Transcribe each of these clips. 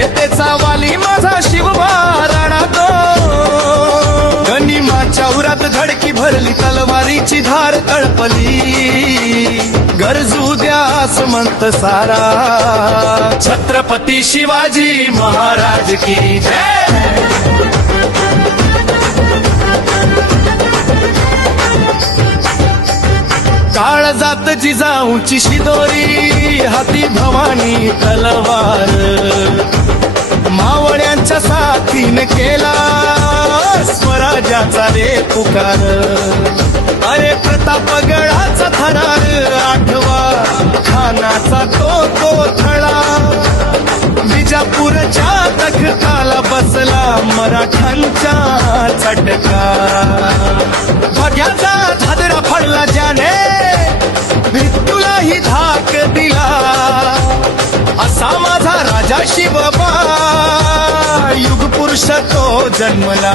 रयतेचा वाली माझा शिवबा राणा तो गनिमाच्या उरात धडकी भरली तलवारीची धार तळपली गरजू द्या म्हणत सारा छत्रपती शिवाजी महाराज की जय। काळजात जिजाऊची शिदोरी हाती भवानी तलवार मावळ्यांच्या साथीने केला स्वराज्याचा रे पुकार अरे प्रतापगडाचा थरार आठवा खानाचा तो थळा विजापूरच्या तख्ताला बसला मराठ्यांचा चटका भाग्याचा धादरा फडला ज्याने मृत्यूलाही धाक दिला असा माझा राजा शिवबा युग पुरुष तो जन्मला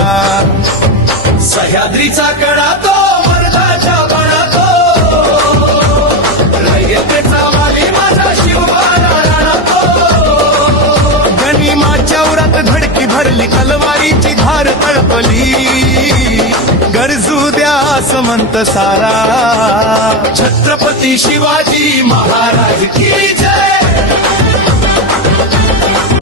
सह्याद्रीचा कडा तो मर्दाच्या बळा तो रयतेचा वाली माझा शिवबा राणा तो गनिमाच्या उरात धडकी भरली तलवारीची धार तळपली गरजू द्या म्हणत सारा छत्रपती शिवाजी महाराज की जय।